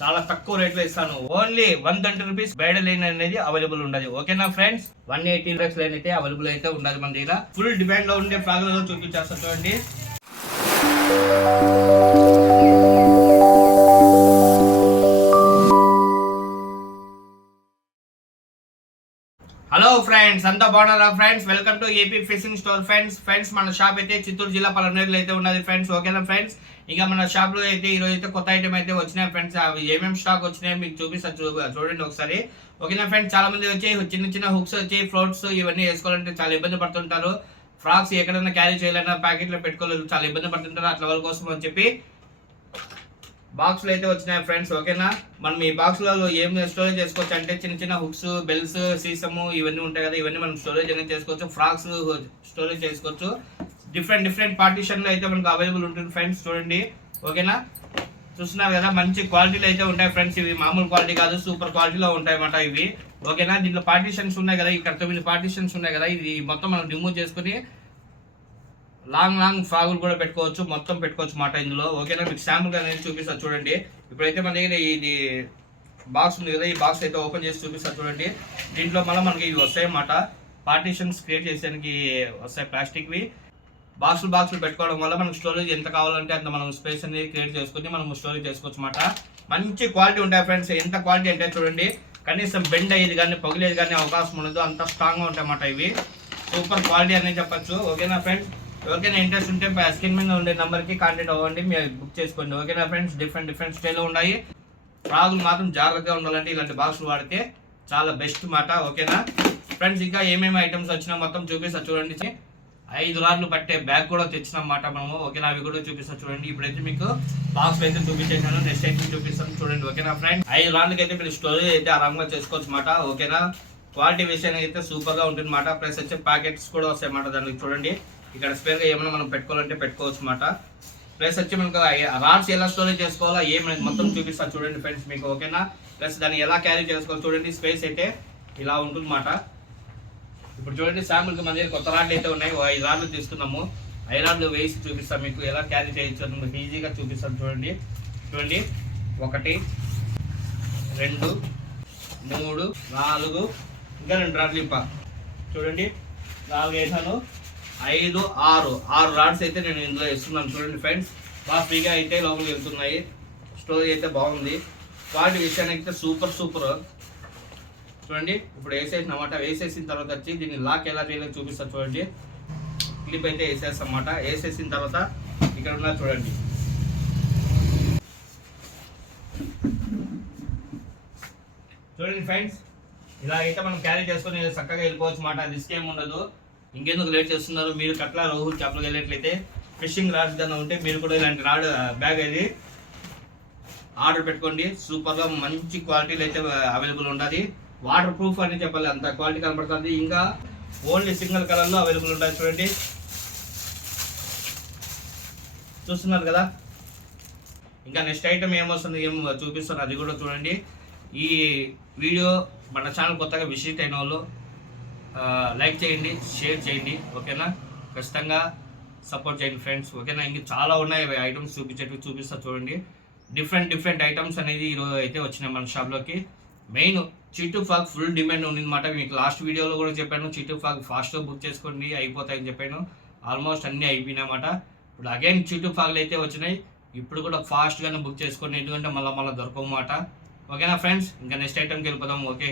చాలా తక్కువ రేట్లో ఇస్తాను. ఓన్లీ 120 రూపీస్ బ్రైడల్ లైన్ అనేది అవైలబుల్ ఉండదు. ఓకేనా ఫ్రెండ్స్, 180 రూపీస్ లైన్ అయితే అవైలబుల్ అయితే ఉండదు మన దగ్గర. ఫుల్ డిమాండ్ లో ఉండే ఫ్రాగులలో చూపించేస్తా చూడండి. హలో ఫ్రెండ్స్, అంతా బాగున్నారా friends? Welcome to AP fishing store friends. మన షాప్ అయితే చిత్తూరు జిల్లా పలమనేరులో అయితే ఉన్నది ఫ్రెండ్స్. ఓకేనా ఫ్రెండ్స్, ఇంకా మన షాప్ లో అయితే ఈ రోజు అయితే కొత్త ఐటమ్ అయితే వచ్చినాయి ఫ్రెండ్స్. అవి ఏమేమి స్టాక్ వచ్చినాయి మీకు చూపిస్తా చూడండి ఒకసారి. ఓకేనా ఫ్రెండ్స్, చాలా మంది వచ్చి చిన్న చిన్న హుక్స్ వచ్చి ఫ్లోట్స్ ఇవన్నీ వేసుకోవాలంటే చాలా ఇబ్బంది పడుతుంటారు. ఫ్రాక్స్ ఎక్కడైనా క్యారీ చేయాలన్నా ప్యాకెట్లో పెట్టుకోలేదు, చాలా ఇబ్బంది పడుతుంటారు. అట్లా వాళ్ళ కోసం అని చెప్పి బాక్స్లు అయితే వచ్చినాయి ఫ్రెండ్స్. ఓకేనా, మనం ఈ బాక్స్లలో ఏం స్టోరేజ్ చేసుకోవచ్చు అంటే చిన్న చిన్న హుక్స్, బెల్స్, సీసము ఇవన్నీ ఉంటాయి కదా, ఇవన్నీ మనం స్టోరేజ్ అనేది చేసుకోవచ్చు. ఫ్రాక్స్ స్టోరేజ్ చేసుకోవచ్చు. డిఫరెంట్ పార్టీషన్లో అయితే మనకు అవైలబుల్ ఉంటుంది ఫ్రెండ్స్. చూడండి ఓకేనా, చూస్తున్నారు కదా, మంచి క్వాలిటీలో అయితే ఉంటాయి ఫ్రెండ్స్. ఇవి మామూలు క్వాలిటీ కాదు, సూపర్ క్వాలిటీలో ఉంటాయి అన్నమాట ఇవి. ఓకేనా, దీంట్లో పార్టీషన్స్ ఉన్నాయి కదా, ఇక్కడ 9 పార్టీషన్స్ ఉన్నాయి కదా, ఇది మొత్తం మనం రిమూవ్ చేసుకుని లాంగ్ ఫ్రాగులు కూడా పెట్టుకోవచ్చు, మొత్తం పెట్టుకోవచ్చు మాట ఇందులో. ఓకేనా, మీకు శాంపుల్ అనేది చూపిస్తా చూడండి. ఇప్పుడైతే మన దగ్గర ఇది బాక్స్ ఉంది కదా, ఈ బాక్స్ అయితే ఓపెన్ చేసి చూపిస్తా చూడండి. దీంట్లో మళ్ళీ మనకి ఇవి వస్తాయి అన్నమాట, పార్టీషన్స్ క్రియేట్ చేసేదానికి వస్తాయి ప్లాస్టిక్వి. బాక్సులు పెట్టుకోవడం వల్ల మనకు స్టోరేజ్ ఎంత కావాలంటే అంత మనం స్పేస్ అనేది క్రియేట్ చేసుకుని మనం స్టోరేజ్ చేసుకోవచ్చు అన్నమాట. మంచి క్వాలిటీ ఉంటాయి ఫ్రెండ్స్. ఎంత క్వాలిటీ అంటే చూడండి, కనీసం బెండ్ అయ్యేది కానీ పగిలేది కానీ అవకాశం ఉండదు, అంత స్ట్రాంగ్గా ఉంటాయి అన్నమాట ఇవి. సూపర్ క్వాలిటీ అనేది చెప్పచ్చు. ఓకేనా ఫ్రెండ్స్, ఓకేనా, ఇంట్రెస్ట్ ఉంటే స్క్రీన్ మీద ఉండే నెంబర్కి కాంటాక్ట్ అవ్వండి, మీరు బుక్ చేసుకోండి. ఓకేనా ఫ్రెండ్స్, డిఫరెంట్ స్టైల్లో ఉన్నాయి. ఫ్రాగులు మాత్రం జాగ్రత్తగా ఉండాలంటే ఇలాంటి బాక్సులు వాడితే చాలా బెస్ట్ మాట. ఓకేనా ఫ్రెండ్స్, ఇంకా ఏమేమి ఐటమ్స్ వచ్చినా మొత్తం చూపిస్తా చూడండి. 5 రాడ్లు పట్టే బ్యాగ్ కూడా తెచ్చినాం మాట మనము. ఓకేనా, అవి కూడా చూపిస్తా చూడండి. ఇప్పుడైతే మీకు బాక్స్ అయితే చూపించేసాను, నెక్స్ట్ అయితే చూపిస్తాను చూడండి. ఓకేనా ఫ్రెండ్స్, 5 రాడ్లకి అయితే మీరు స్టోరేజ్ అయితే ఆరాంగా చేసుకోవచ్చు మాట. ఓకేనా, క్వాలిటీ విషయాన్ని అయితే సూపర్గా ఉంటుంది మాట. ప్లస్ వచ్చే ప్యాకెట్స్ కూడా వస్తాయి అన్నమాట దానికి. చూడండి ఇక్కడ స్పేర్గా ఏమైనా మనం పెట్టుకోవాలంటే పెట్టుకోవచ్చు అన్నమాట. ప్లస్ వచ్చి మనకు రాడ్స్ ఎలా స్టోరేజ్ చేసుకోవాలో ఏమైనా మొత్తం చూపిస్తా చూడండి ఫ్రెండ్స్ మీకు. ఓకేనా, ప్లస్ దాన్ని ఎలా క్యారీ చేసుకోవాలి చూడండి. స్పేస్ అయితే ఇలా ఉంటుంది అన్నమాట. ఇప్పుడు చూడండి, శాంపుల్కి మన దగ్గర కొత్త రాడ్లు అయితే ఉన్నాయి. 5 రాడ్లు తీసుకున్నాము. 5 రాడ్లు వేసి చూపిస్తాం మీకు, ఎలా క్యారీ చేయొచ్చు మీకు ఈజీగా చూపిస్తాను చూడండి. 1 2 3 4 ఇంకా 2 రాడ్లు ఇంప చూడండి. 4 వేసాను, 5 6 రాడ్స్ అయితే నేను ఇందులో వేస్తున్నాను చూడండి ఫ్రెండ్స్. బాగా ఫ్రీగా అయితే లోపలికి వెళ్తున్నాయి. స్టోరేజ్ అయితే బాగుంది. క్వాలిటీ విషయానికి అయితే సూపర్ చూడండి. ఇప్పుడు వేసేసినమాట. వేసేసిన తర్వాత వచ్చి దీన్ని లాక్ ఎలా చేయాలో చూపిస్తా చూడండి. క్లిప్ అయితే వేసేస్తాం అన్నమాట. వేసేసిన తర్వాత ఇక్కడ ఉన్న చూడండి, ఫ్రెండ్స్, ఇలా అయితే మనం క్యారీ చేసుకొని చక్కగా వెళ్ళిపోవచ్చు అన్నమాట. రిస్క్ ఏమి ఉండదు. ఇంకెందుకు లేట్ చేస్తున్నారు మీరు? కట్ల రోహు చేపలు వెళ్ళేట్లయితే ఫిషింగ్ రాడ్స్ ఏదైనా ఉంటే మీరు కూడా ఇలాంటి రాడ్ బ్యాగ్ అది ఆర్డర్ పెట్టుకోండి. సూపర్గా మంచి క్వాలిటీలో అయితే అవైలబుల్ ఉంటుంది. వాటర్ ప్రూఫ్ అని చెప్పాలి, అంత క్వాలిటీ కనపడుతుంది. ఇంకా ఓన్లీ సింగిల్ కలర్లో అవైలబుల్ ఉంటుంది చూడండి. చూస్తున్నారు కదా. ఇంకా నెక్స్ట్ ఐటమ్ ఏమొస్తుంది ఏం చూపిస్తాను, అది కూడా చూడండి. ఈ వీడియో మన ఛానల్ కొత్తగా విజిట్ అయిన వాళ్ళు లైక్ చేయండి, షేర్ చేయండి. ఓకేనా, ఖచ్చితంగా సపోర్ట్ చేయండి ఫ్రెండ్స్. ఓకేనా, ఇంక చాలా ఉన్నాయి ఐటమ్స్ చూపిస్తా చూడండి. డిఫరెంట్ ఐటమ్స్ అనేది ఈరోజు అయితే వచ్చినాయి మన షాప్లోకి. మెయిన్ చిట్టు ఫ్రాగ్ ఫుల్ డిమాండ్ ఉందన్నమాట. మీకు లాస్ట్ వీడియోలో కూడా చెప్పాను, చిట్టు ఫ్రాగ్ ఫాస్ట్గా బుక్ చేసుకోండి అయిపోతాయని చెప్పాను. ఆల్మోస్ట్ అన్నీ అయిపోయినాయన్నమాట. ఇప్పుడు అగైన్ చిట్టు ఫ్రాగ్లు అయితే వచ్చినాయి. ఇప్పుడు కూడా ఫాస్ట్గానే బుక్ చేసుకోండి, ఎందుకంటే మళ్ళీ దొరకమాట. ఓకేనా ఫ్రెండ్స్, ఇంకా నెక్స్ట్ ఐటమ్కి వెళ్ళిపోదాం. ఓకే,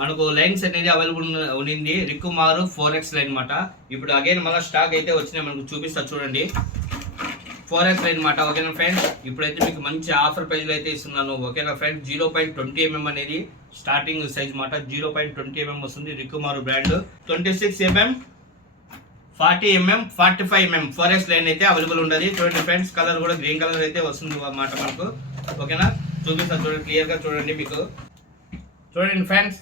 మనకు లైన్స్ అనేది అవైలబుల్ ఉండింది, రిక్కుమారు 4X లైన్ అనమాట. ఇప్పుడు అగైన్ మళ్ళీ స్టాక్ అయితే వచ్చినాయి మనకు, చూపిస్తా చూడండి. 4X లైన్ అనమాట. ఓకేనా ఫ్రెండ్స్, ఇప్పుడైతే మీకు మంచి ఆఫర్ ప్రైజ్లో అయితే ఇస్తున్నాను. ఓకేనా ఫ్రెండ్స్, 0.20 mm అనేది స్టార్టింగ్ సైజ్ అనమాట. 0.20 mm వస్తుంది, రిక్కుమారు brand. 26 mm 40 mm 45 mm 4X line అయితే అవైలబుల్ ఉండదు. చూడండి ఫ్రెండ్స్, కలర్ కూడా గ్రీన్ కలర్ అయితే వస్తుంది అన్నమాట మనకు. ఓకేనా, చూపిస్తా చూడండి, క్లియర్గా చూడండి మీకు. చూడండి ఫ్రెండ్స్,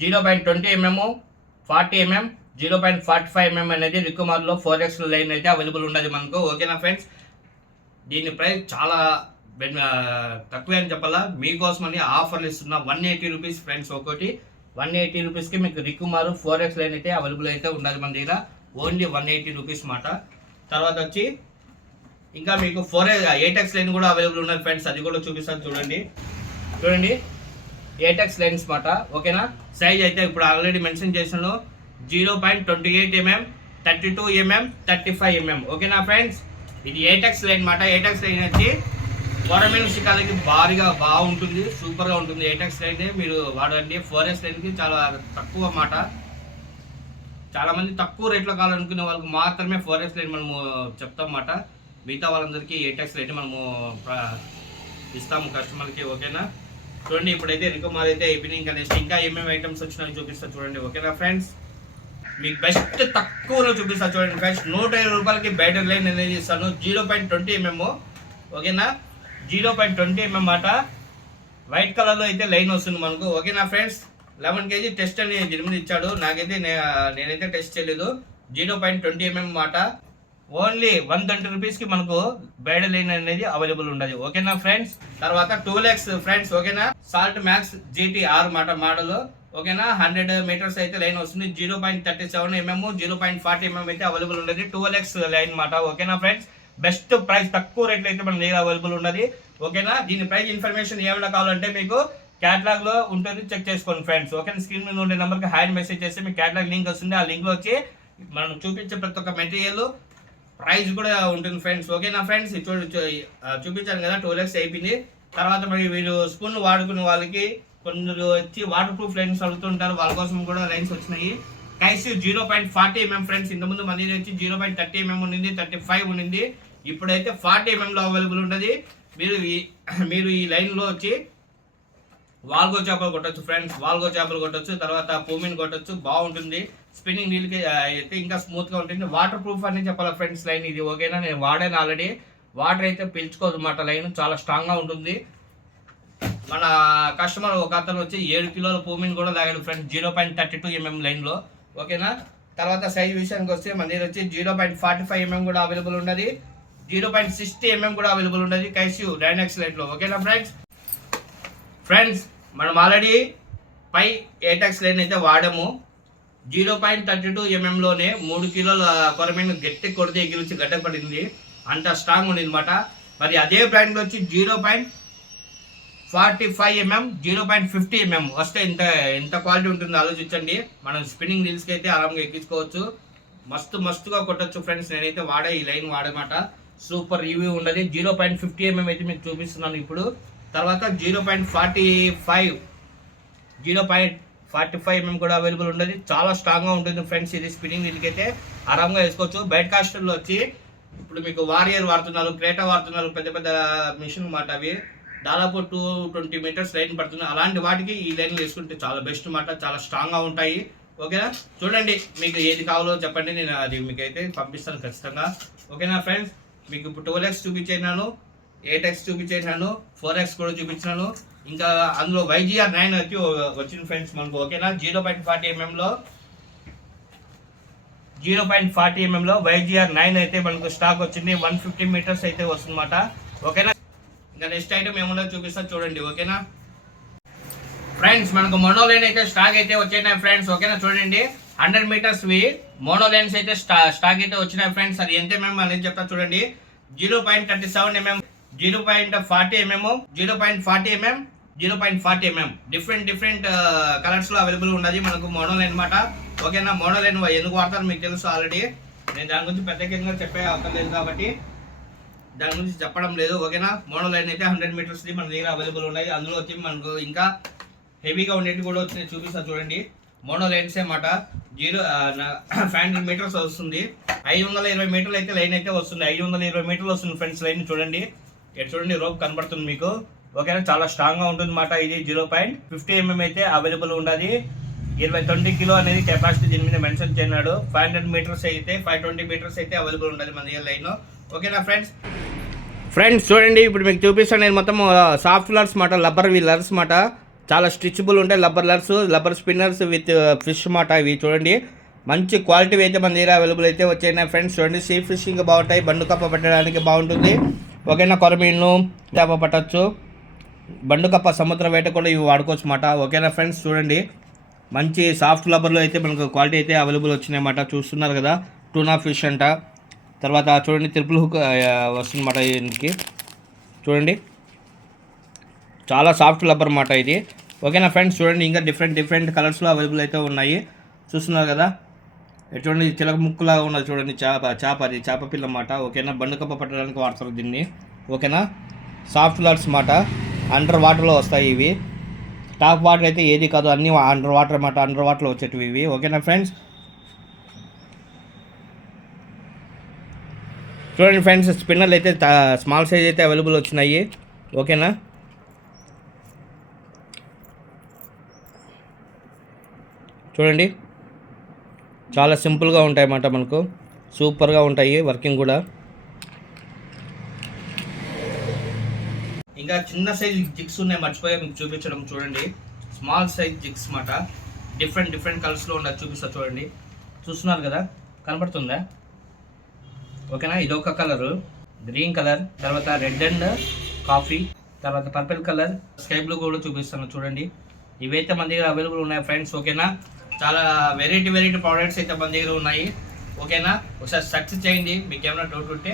0.20 mm 40 mm 0.45 mm అనేది రిక్కుమార్లో 4X లైన్ అయితే అవైలబుల్ ఉండదు మనకు. ఓకేనా ఫ్రెండ్స్, దీని ప్రైస్ చాలా తక్కువే అని చెప్పాలా. మీకోసమని ఆఫర్లు ఇస్తున్నా. 180 రూపీస్ ఫ్రెండ్స్. ఒకటి 180 రూపీస్కి మీకు రిక్కుమారు 4X లైన్ అయితే అవైలబుల్ అయితే ఉండదు మన దగ్గర. ఓన్లీ 180 రూపీస్ మాట. తర్వాత వచ్చి ఇంకా మీకు 8x లైన్ కూడా అవైలబుల్ ఉన్నది ఫ్రెండ్స్, అది కూడా చూపిస్తాను చూడండి 8x లైన్స్ మాట. ఓకేనా, సైజ్ అయితే ఇప్పుడు ఆల్రెడీ మెన్షన్ చేసాను 0.28 mm, 32 mm, 35 mm. ఓకేనా ఫ్రెండ్స్, ఇది 8x లైన్ మాట. 8x లైన్ వచ్చి గవర్నమెంట్ శిఖాలకి భారీగా బాగుంటుంది, సూపర్గా ఉంటుంది. 8x లైన్ మీరు వాడండి. 4x లైన్కి చాలా తక్కువ మాట. చాలా మంది తక్కువ రేట్లో కావాలనుకునే వాళ్ళకి మాత్రమే 4x లైన్ మనము చెప్తాం మాట. మిగతా వాళ్ళందరికీ 8x లైన్ మనము ఇస్తాము కస్టమర్కి. ఓకేనా, చూడండి ఇప్పుడైతే రికమార్ అయితే అయిపోయినాయి. ఇంకా నెక్స్ట్ ఇంకా ఏమేమి ఐటమ్స్ వచ్చినాయో చూపిస్తా చూడండి. ఓకేనా ఫ్రెండ్స్, మీకు బెస్ట్ తక్కువలో చూపిస్తా చూడండి ఫ్రెండ్స్. 150 రూపాయలకి బ్యాటరీ లైన్ అనేది ఇస్తాను. 0.20 mm. ఓకేనా, 0.20 mm మాట. వైట్ కలర్లో అయితే లైన్ వస్తుంది మనకు. ఓకేనా ఫ్రెండ్స్, 11 kg టెస్ట్ అని దీని మీద ఇచ్చాడు. నాకైతే నేనైతే టెస్ట్ చేయలేదు. 0.20 mm మాట. ఓన్లీ 120 రూపీస్కి మనకు బ్రైడల్ లైన్ అనేది అవైలబుల్ ఉండదు. ఓకేనా ఫ్రెండ్స్, తర్వాత 12x ఫ్రెండ్స్. ఓకేనా, సాల్ట్ మ్యాక్స్ GT6 మాట మోడల్. ఓకేనా, 100 మీటర్స్ అయితే లైన్ వస్తుంది. 0.37 mm, 0.40 mm అయితే అవైలబుల్ ఉండదు. 12x లైన్ మాట. ఓకేనా ఫ్రెండ్స్, బెస్ట్ ప్రైస్, తక్కువ రేట్లో అయితే మన దగ్గర అవైలబుల్ ఉన్నది. ఓకేనా, దీని ప్రైస్ ఇన్ఫర్మేషన్ ఏమైనా కావాలంటే మీకు క్యాటలాగ్ లో ఉంటుంది, చెక్ చేసుకోండి ఫ్రెండ్స్. ఓకేనా, స్క్రీన్ మీద ఉండే నెంబర్కి హ్యాండ్ మెసేజ్ చేస్తే మీకు క్యాటలాగ్ లింక్ వస్తుంది. ఆ లింక్ లో వచ్చి మనం చూపించే ప్రతి ఒక్క మెటీరియల్ ప్రైస్ కూడా ఉంటుంది ఫ్రెండ్స్. ఓకేనా ఫ్రెండ్స్, చూపించాను కదా 12x అయిపోయింది. తర్వాత మరి వీళ్ళు స్పూన్ వాడుకునే వాళ్ళకి కొందరు వచ్చి వాటర్ ప్రూఫ్ లైన్స్ అడుగుతుంటారు, వాళ్ళ కోసం కూడా లైన్స్ వచ్చినాయి. కైసి 0.40 mm ఫ్రెండ్స్. ఇంతకుముందు మన దగ్గర వచ్చి 0.30 mm ఉండింది, 35 ఉండింది. ఇప్పుడైతే 40 mm లో అవైలబుల్ ఉంటుంది. మీరు ఈ లైన్ లో వచ్చి వాల్గో చేపలు కొట్టచ్చు ఫ్రెండ్స్, వాల్గో చేపలు కొట్టచ్చు, తర్వాత పూమిన్ కొట్టచ్చు. బాగుంటుంది, స్పిన్నింగ్ నీళ్ళకి అయితే ఇంకా స్మూత్ గా ఉంటుంది. వాటర్ ప్రూఫ్ అని చెప్పాలి ఫ్రెండ్స్ లైన్ ఇది. ఓకేనా, నేను వాడాను ఆల్రెడీ. వాటర్ అయితే పీల్చుకోదు అన్నమాట. లైన్ చాలా స్ట్రాంగ్ గా ఉంటుంది. మన కస్టమర్ ఒక అతను వచ్చి 7 కిలోల పూమిన్ కూడా లాగాడు ఫ్రెండ్స్, 0.32 mm లైన్ లో. ఓకేనా, తర్వాత సైజ్ విషయానికి వస్తే మన దగ్గర వచ్చి 0.45 mm కూడా అవైలబుల్ ఉన్నది, 0.60 mm కూడా అవైలబుల్ ఉన్నది కైసియు డైనాక్స్ లైట్ లో. ఓకేనా ఫ్రెండ్స్, మనం ఆల్రెడీ 8x లైన్ అయితే వాడాము. 0.32 mm లోనే 3 కిలోల కొరమైన గట్టి కొడితే ఎగిరించి గడ్డ పడింది, అంత స్ట్రాంగ్ ఉంది అనమాట. మరి అదే బ్రాండ్ లో వచ్చి 0.45 mm, 0.50 mm వస్తే ఎంత క్వాలిటీ ఉంటుందో ఆలోచించండి. మనం స్పిన్నింగ్ రీల్స్ కి అయితే ఆరాంగా ఎక్కించుకోవచ్చు, మస్తుగా కొట్టచ్చు ఫ్రెండ్స్. నేనైతే ఈ లైన్ వాడమాట, సూపర్ రివ్యూ ఉండదు. 0.50 mm అయితే మీకు చూపిస్తున్నాను ఇప్పుడు. తర్వాత 0.45 mm కూడా అవైలబుల్ ఉండదు, చాలా స్ట్రాంగ్ గా ఉంటుంది ఫ్రెండ్స్. ఇది స్పిన్నింగ్ దీనికి అయితే ఆరాంగా వేసుకోవచ్చు. బయట కాస్టర్లో వచ్చి ఇప్పుడు మీకు వారియర్ వాడుతున్నారు, క్రేటా వాడుతున్నారు, పెద్ద మిషన్ మాట. అవి దాదాపు 220 మీటర్స్ లైన్ పడుతుంది. అలాంటి వాటికి ఈ లైన్లు వేసుకుంటే చాలా బెస్ట్ మాట, చాలా స్ట్రాంగ్ గా ఉంటాయి. ఓకేనా, చూడండి మీకు ఏది కావాలో చెప్పండి, నేను అది మీకు అయితే పంపిస్తాను ఖచ్చితంగా. ఓకేనా ఫ్రెండ్స్, మీకు ఇప్పుడు 12x చూపించాను, 8x చూపించాను, 4x కూడా చూపించాను. ఇంకా అందులో YGR9 వచ్చి వచ్చింది ఫ్రెండ్స్ మనకు. ఓకేనా, 0.40 mm లో YGR9 అయితే మనకు స్టాక్ వచ్చింది. 150 మీటర్స్ అయితే వస్తుందన్నమాట. ఓకేనా, ఇంకా నెక్స్ట్ ఐటమ్ ఏముందో చూపిస్తా చూడండి. ఓకేనా ఫ్రెండ్స్, మనకు మోనోలైన్ అయితే స్టాక్ అయితే వచ్చినాయి ఫ్రెండ్స్. ఓకేనా, చూడండి 100 మీటర్స్ మోనోలైన్స్ అయితే స్టాక్ అయితే వచ్చినాయి ఫ్రెండ్స్. అది ఎంత mm అనేది చెప్తా చూడండి. 0.37 mm, 0.40 mm, 0.40 mm, 0.40 mm different colours లో అవైలబుల్ ఉన్నది మనకు మోనోలైన్ అన్నమాట. ఓకేనా, మోనోలైన్ ఎందుకు వాడతారు మీకు తెలుసు ఆల్రెడీ, నేను దాని గురించి ప్రత్యేకంగా చెప్పే అవసరం లేదు కాబట్టి దాని గురించి చెప్పడం లేదు. ఓకేనా, మోనోలైన్ అయితే 100 మీటర్స్ మన దగ్గర అవైలబుల్ ఉన్నాయి. అందులో వచ్చి మనకు ఇంకా హెవీగా ఉండేవి కూడా వచ్చి చూపిస్తా చూడండి. మోనోలైన్స్ అన్నమాట. 500 మీటర్స్ వస్తుంది. 520 మీటర్లు అయితే లైన్ అయితే వస్తుంది. 520 మీటర్లు వస్తుంది ఫ్రెండ్స్ లైన్. చూడండి చూడండి రోప్ కనబడుతుంది మీకు. ఓకేనా, చాలా స్ట్రాంగ్ గా ఉంటుంది అన్నమాట. ఇది 0.50 mm అయితే అవైలబుల్ ఉండదు. 20 కిలో అనేది కెపాసిటీ దీని మీద మెన్షన్ చేయనాడు. 500 మీటర్స్ అయితే 520 మీటర్స్ అయితే అవైలబుల్ ఉండదు మన దగ్గర లైన్. ఓకేనా ఫ్రెండ్స్ చూడండి ఇప్పుడు మీకు చూపిస్తాను నేను మొత్తం సాఫ్ట్ లర్స్ మాట, లబ్బర్ లర్స్ మాట. చాలా స్ట్రిచబుల్ ఉంటాయి లబ్బర్ స్పిన్నర్స్ విత్ ఫిష్ మాట. ఇవి చూడండి మంచి క్వాలిటీ అయితే మన దగ్గర అవైలబుల్ అయితే వచ్చాయి ఫ్రెండ్స్. చూడండి సీ ఫిషింగ్ బాగుంటాయి, బండు కప్ప పట్టడానికి బాగుంటుంది. ఓకేనా, కొరమీను చేప పట్టచ్చు, బండు కప్ప సముద్ర వేట కూడా ఇవి వాడుకోవచ్చు మాట. ఓకేనా ఫ్రెండ్స్, చూడండి మంచి సాఫ్ట్ లబ్బర్లో అయితే మనకు క్వాలిటీ అయితే అవైలబుల్ వచ్చినాయి మాట. చూస్తున్నారు కదా, టూనా ఫిష్ అంట, తర్వాత చూడండి ట్రిపుల్ హుక్ వస్తుందన్నమాట దీనికి. చూడండి చాలా సాఫ్ట్ రబ్బర్ అన్నమాట ఇది. ఓకేనా ఫ్రెండ్స్, చూడండి ఇంకా డిఫరెంట్ కలర్స్లో అవైలబుల్ అయితే ఉన్నాయి. చూస్తున్నారు కదా, చూడండి చిలక ముక్కులాగా ఉన్నది. చూడండి చేప పిల్ల అన్నమాట. ఓకేనా, బండుకప్ప పట్టడానికి వాడతారు దీన్ని. ఓకేనా, సాఫ్ట్ లర్స్ అన్నమాట. అండర్ వాటర్లో వస్తాయి ఇవి. టాప్ వాటర్ అయితే ఏది కాదు, అన్నీ అండర్ వాటర్ అన్నమాట. అండర్ వాటర్లో వచ్చేటివి ఇవి. ఓకేనా ఫ్రెండ్స్, చూడండి ఫ్రెండ్స్, స్పిన్నర్లు అయితే స్మాల్ సైజ్ అయితే అవైలబుల్ వచ్చినాయి. ఓకేనా, చూడండి చాలా సింపుల్గా ఉంటాయి అన్నమాట. మనకు సూపర్గా ఉంటాయి వర్కింగ్ కూడా. ఇంకా చిన్న సైజ్ జిగ్స్ ఉన్నాయి, మర్చిపోయా మీకు చూపించడం. చూడండి స్మాల్ సైజ్ జిగ్స్ అన్నమాట. డిఫరెంట్ కలర్స్లో ఉన్నది చూపిస్తా. చూడండి, చూస్తున్నారు కదా, కనపడుతుందా? ఓకేనా, ఇదొక కలరు గ్రీన్ కలర్, తర్వాత రెడ్ అండ్ కాఫీ, తర్వాత పర్పుల్ కలర్, స్కై బ్లూ కూడా చూపిస్తాను. చూడండి, ఇవైతే మన దగ్గర అవైలబుల్ ఉన్నాయి ఫ్రెండ్స్. ఓకేనా, చాలా వెరైటీ ప్రోడక్ట్స్ అయితే మన దగ్గర ఉన్నాయి. ఓకేనా, ఒకసారి సెర్చ్ చేయండి. మీకు ఏమైనా డౌట్ ఉంటే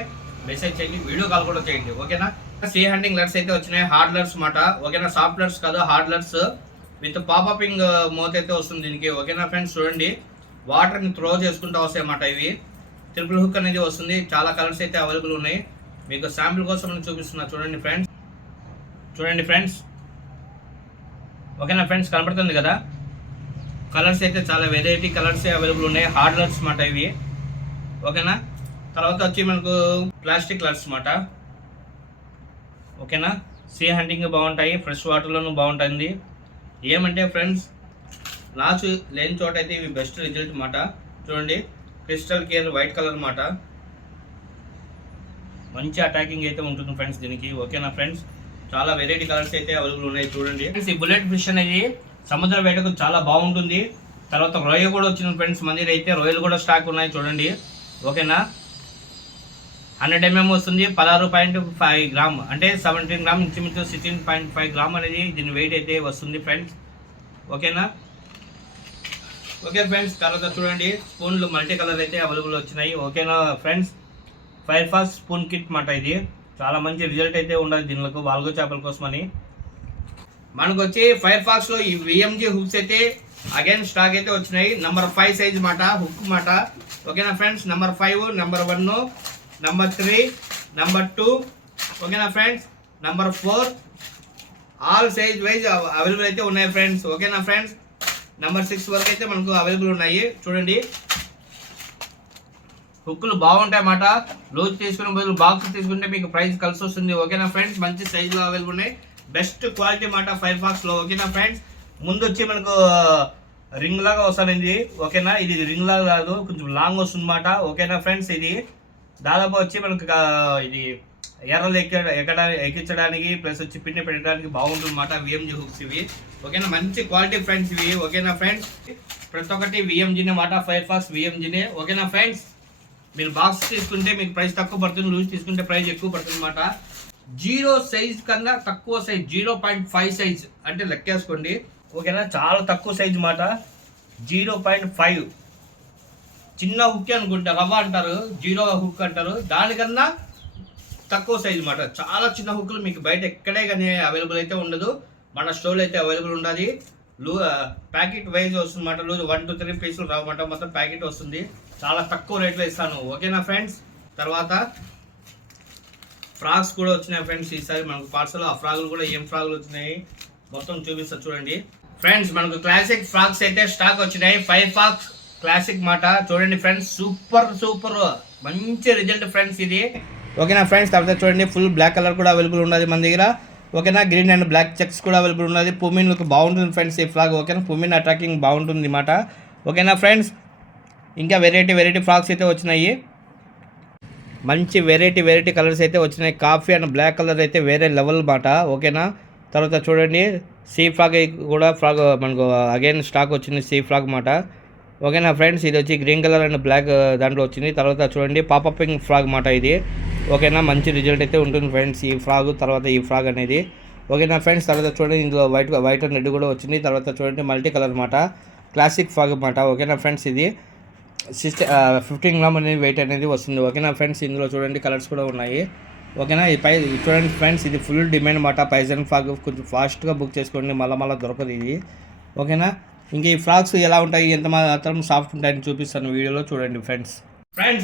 మెసేజ్ చేయండి, వీడియో కాల్ కూడా చేయండి. ఓకేనా, సీ హ్యాండింగ్ లర్స్ అయితే వచ్చినాయి, హార్డ్ లర్స్ అన్నమాట. ఓకేనా, సాఫ్ట్ లర్స్ కాదు, హార్డ్ లర్స్ విత్ పాపపింగ్ మౌత్ అయితే వస్తుంది దీనికి. ఓకేనా ఫ్రెండ్స్, చూడండి వాటర్ని త్రో చేసుకుంటూ వస్తాయి అన్నమాట ఇవి. ట్రిపుల్ హుక్ అనేది వస్తుంది. చాలా కలర్స్ అయితే అవైలబుల్ ఉన్నాయి. మీకు శాంపుల్ కోసం నేను చూపిస్తున్నా. చూడండి ఫ్రెండ్స్. ఓకేనా ఫ్రెండ్స్, కనపడుతుంది కదా, కలర్స్ అయితే చాలా వెరైటీ కలర్స్ అవైలబుల్ ఉన్నాయి. హార్డ్ లర్స్ అన్నమాట ఇవి. ఓకేనా, తర్వాత వచ్చి మనకు ప్లాస్టిక్ లర్స్ అన్నమాట. ఓకేనా, సీ హ్యాండింగ్ బాగుంటాయి, ఫ్రెష్ వాటర్లోనూ బాగుంటుంది. ఏమంటే ఫ్రెండ్స్, నాచు లేని చోట అయితే ఇవి బెస్ట్ రిజల్ట్ అన్నమాట. చూడండి, క్రిస్టల్ కేర్ వైట్ కలర్ అన్నమాట. మంచి అటాకింగ్ అయితే ఉంటుంది ఫ్రెండ్స్ దీనికి. ఓకేనా ఫ్రెండ్స్, చాలా వెరైటీ కలర్స్ అయితే అవైలబుల్ ఉన్నాయి. చూడండి ఫ్రెండ్స్, ఈ బుల్లెట్ ఫిష్ అనేది సముద్ర వేటకు చాలా బాగుంటుంది. తర్వాత రొయ్య కూడా వచ్చింది ఫ్రెండ్స్. మన దగ్గర అయితే రొయ్యలు కూడా స్టాక్ ఉన్నాయి. చూడండి, ఓకేనా, 100 mm వస్తుంది. 16.5 గ్రామ్ అంటే 17 గ్రామ్, ఇంచుమించు 16.5 గ్రామ్ అనేది దీని వెయిట్ అయితే వస్తుంది ఫ్రెండ్స్. ఓకేనా, ఓకే ఫ్రెండ్స్, తర్వాత చూడండి స్పూన్లు మల్టీ కలర్ అయితే అవైలబుల్ వచ్చినాయి. ఓకేనా friends, fire fox spoon kit మాట. ఇది చాలా మంచి రిజల్ట్ అయితే ఉండదు దీనిలో వాల్గో చేపల కోసమని. మనకు వచ్చి ఫైర్ ఫాక్స్లో ఈ విఎంజీ హుక్స్ అయితే అగైన్ స్టాక్ అయితే వచ్చినాయి. నెంబర్ 5 సైజ్ మాట, హుక్ మాట. ఓకేనా friends, number 5, number 1, number 3, number 2. ఓకేనా friends, number 4 all size wise available అయితే ఉన్నాయి ఫ్రెండ్స్. ఓకేనా ఫ్రెండ్స్, నెంబర్ 6 వరకు అయితే మనకు అవైలబుల్ ఉన్నాయి. చూడండి, హుక్కులు బాగుంటాయి అన్నమాట. లూజ్ తీసుకునే బదులు బాక్స్ తీసుకుంటే మీకు ప్రైస్ కలిసి వస్తుంది. ఓకేనా ఫ్రెండ్స్, మంచి సైజులో అవైలబుల్ ఉన్నాయి, బెస్ట్ క్వాలిటీ అన్నమాట ఫైర్ ఫాక్స్లో. ఓకేనా ఫ్రెండ్స్, ముందు వచ్చి మనకు రింగ్ లాగా వస్తుంది. ఓకేనా, ఇది రింగ్ లాగా కాదు, కొంచెం లాంగ్ వస్తుంది అన్నమాట. ఓకేనా ఫ్రెండ్స్, ఇది దాదాపు వచ్చి మనకు ఇది ఎర్రలు ఎక్కించడానికి ప్లస్ వచ్చి పిండి పెట్టడానికి బాగుంటుంది అన్నమాట విఎంజీ హుక్స్ ఇవి. ఓకేనా, మంచి క్వాలిటీ ఫ్రెండ్స్ ఇవి. ఓకేనా ఫ్రెండ్స్, ప్రతి ఒక్కటి విఎంజీనే మాట, ఫైర్ ఫాక్స్ విఎంజీనే. ఓకేనా ఫ్రెండ్స్, మీరు బాక్స్ తీసుకుంటే మీకు ప్రైస్ తక్కువ పడుతుంది, లూజ్ తీసుకుంటే ప్రైస్ ఎక్కువ పడుతుంది అన్నమాట. 0 సైజ్ కన్నా తక్కువ సైజ్ 0.5 సైజ్ అంటే లెక్కేసుకోండి. ఓకేనా, చాలా తక్కువ సైజ్ మాట, 0.5. చిన్న హుక్ అనుకుంటే రవ్వ అంటారు, 0 హుక్ అంటారు, దానికన్నా తక్కువ సైజ్ మాట. చాలా చిన్న హుక్లు మీకు బయట ఎక్కడే కానీ అవైలబుల్ అయితే ఉండదు, మన స్టోర్లో అయితే అవైలబుల్ ఉండదు. ప్యాకెట్ వైజ్ వస్తుంది అన్నమాట. లూజ్ 1 to 3 పీసులు రావమాట, మొత్తం ప్యాకెట్ వస్తుంది. చాలా తక్కువ రేట్లో ఇస్తాను. ఓకేనా ఫ్రెండ్స్, తర్వాత ఫ్రాక్స్ కూడా వచ్చినాయి ఫ్రెండ్స్ ఈసారి మనకు పార్సల్. ఆ ఫ్రాగులు కూడా ఏం ఫ్రాగులు వచ్చినాయి మొత్తం చూపిస్తా చూడండి ఫ్రెండ్స్. మనకు క్లాసిక్ ఫ్రాక్స్ అయితే స్టాక్ వచ్చినాయి, ఫైర్ ఫాక్స్ క్లాసిక్ మాట. చూడండి ఫ్రెండ్స్, సూపర్ మంచి రిజల్ట్ ఫ్రెండ్స్ ఇది. ఓకేనా ఫ్రెండ్స్, తర్వాత చూడండి ఫుల్ బ్లాక్ కలర్ కూడా అవైలబుల్ ఉన్నది మన దగ్గర. ఓకేనా, గ్రీన్ అండ్ బ్లాక్ చెక్స్ కూడా అవైలబుల్ ఉన్నది. పుమిన్ లుక్ బాగుంటుంది ఫ్రెండ్స్ ఈ ఫ్రాక్. ఓకేనా, పుమిన్ అటాకింగ్ బాగుంటుంది మాట. ఓకేనా ఫ్రెండ్స్, ఇంకా వెరైటీ ఫ్రాక్స్ అయితే వచ్చినాయి, మంచి వెరైటీ కలర్స్ అయితే వచ్చినాయి. కాఫీ అండ్ బ్లాక్ కలర్ అయితే వేరే లెవెల్ మాట. ఓకేనా, తర్వాత చూడండి సీ ఫ్రాక్ కూడా మనకు అగైన్ స్టాక్ వచ్చింది, సీ ఫ్రాక్ మాట. ఓకేనా ఫ్రెండ్స్, ఇది వచ్చి గ్రీన్ కలర్ అండ్ బ్లాక్ దాంట్లో వచ్చింది. తర్వాత చూడండి పాపపింగ్ ఫ్రాక్ మాట ఇది. ఓకేనా, మంచి రిజల్ట్ అయితే ఉంటుంది ఫ్రెండ్స్ ఈ ఫ్రాగ్, తర్వాత ఈ ఫ్రాగ్ అనేది. ఓకేనా ఫ్రెండ్స్, తర్వాత చూడండి ఇందులో వైట్ అండ్ రెడ్ కూడా వచ్చింది. తర్వాత చూడండి మల్టీ కలర్ మాట, క్లాసిక్ ఫ్రాగ్ మాట. ఓకేనా ఫ్రెండ్స్, ఇది 15 గ్రామ్ అనేది వెయిట్ అనేది వస్తుంది. ఓకేనా ఫ్రెండ్స్, ఇందులో చూడండి కలర్స్ కూడా ఉన్నాయి. ఓకేనా, చూడండి ఫ్రెండ్స్, ఇది ఫుల్ డిమాండ్ మాట. పైజన్ ఫ్రాక్ కొంచెం ఫాస్ట్గా బుక్ చేసుకోండి, మళ్ళీ దొరకదు ఇది. ఓకేనా, ఇంకా ఈ ఫ్రాక్స్ ఎలా ఉంటాయి, ఎంత మాత్రం సాఫ్ట్ ఉంటాయని చూపిస్తాను వీడియోలో చూడండి ఫ్రెండ్స్.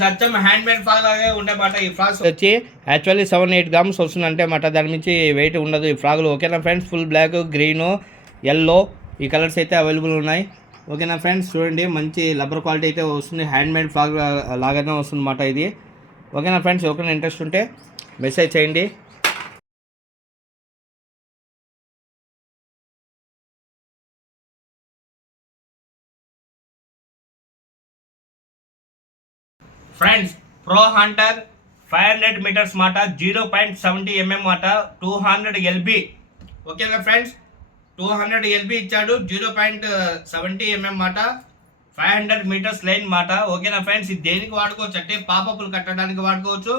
అచ్చం హ్యాండ్ మేడ్ ఫ్రాక్ లాగే ఉండే మాట. ఈ ఫ్రాక్స్ వచ్చి యాక్చువల్లీ 7-8 గ్రామ్స్ వస్తుంది అంటే మాట, దాని నుంచి వెయిట్ ఉండదు ఈ ఫ్రాక్లు. ఓకేనా friends, full black, green, yellow ఈ కలర్స్ అయితే అవైలబుల్ ఉన్నాయి. ఓకేనా ఫ్రెండ్స్, చూడండి మంచి లబ్బర్ క్వాలిటీ అయితే వస్తుంది, హ్యాండ్ మేడ్ ఫ్రాక్ లాగానే వస్తుంది అన్నమాట ఇది. ఓకేనా ఫ్రెండ్స్, ఓకేనా ఇంట్రెస్ట్ ఉంటే మెసేజ్ చేయండి. ఫ్రెండ్స్, ప్రో హంటర్ 500 మీటర్స్ మాట, 0.70 mm మాట, 200 LB. ఓకేనా ఫ్రెండ్స్, 200 LB ఇచ్చాడు, 0.70 mm మాట, 500 మీటర్స్ లైన్ మాట. ఓకేనా ఫ్రెండ్స్, ఇది దేనికి వాడుకోవచ్చు అంటే పాపపులు కట్టడానికి వాడుకోవచ్చు.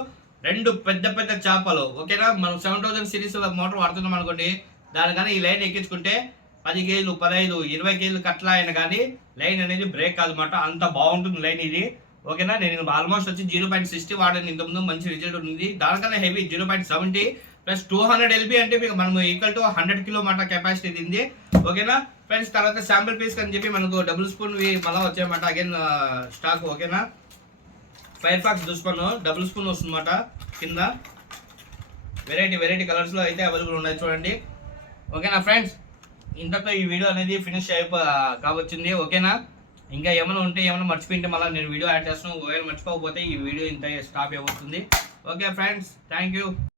2 పెద్ద పెద్ద చేపలు. ఓకేనా, మనం 7000 సిరీస్ మోటార్ వాడుతున్నాం అనుకోండి, దానికన్నా ఈ లైన్ ఎక్కించుకుంటే 10 కేజీలు, 15, 20 కేజీలు కట్ల అయినా కానీ లైన్ అనేది బ్రేక్ కాదన్నమాట. అంత బాగుంటుంది లైన్ ఇది. ఓకేనా, నేను ఆల్మోస్ట్ వచ్చి 0.60 వాడాను ఇంతకుముందు, మంచి రిజల్ట్ ఉంది. దానికన్నా హెవీ 0.70 ప్లస్ 200 LB అంటే మీకు మనం ఈక్వల్ టు 100 కిలో మాట కెపాసిటీ ఇది. ఓకేనా ఫ్రెండ్స్, తర్వాత శాంపిల్ పీస్ అని చెప్పి మనకు డబుల్ స్పూన్ మళ్ళీ వచ్చాయన్నమాట అగైన్ స్టాక్. ఓకేనా, ఫైర్ ఫాక్స్ దుస్పన్ డబుల్ స్పూన్ వస్తుందన్నమాట కింద. వెరైటీ కలర్స్లో అయితే అవైలబుల్ ఉన్నాయి చూడండి. ఓకేనా ఫ్రెండ్స్, ఇంతతో ఈ వీడియో అనేది ఫినిష్ కావచ్చింది. ఓకేనా, ఇంకా ఏమైనా మర్చిపోయింటే మళ్ళీ నేను వీడియో యాడ్ చేస్తాను. ఒకవేళ మర్చిపోకపోతే ఈ వీడియో ఇంత స్టాప్ అయిపోతుంది. Okay friends, thank you.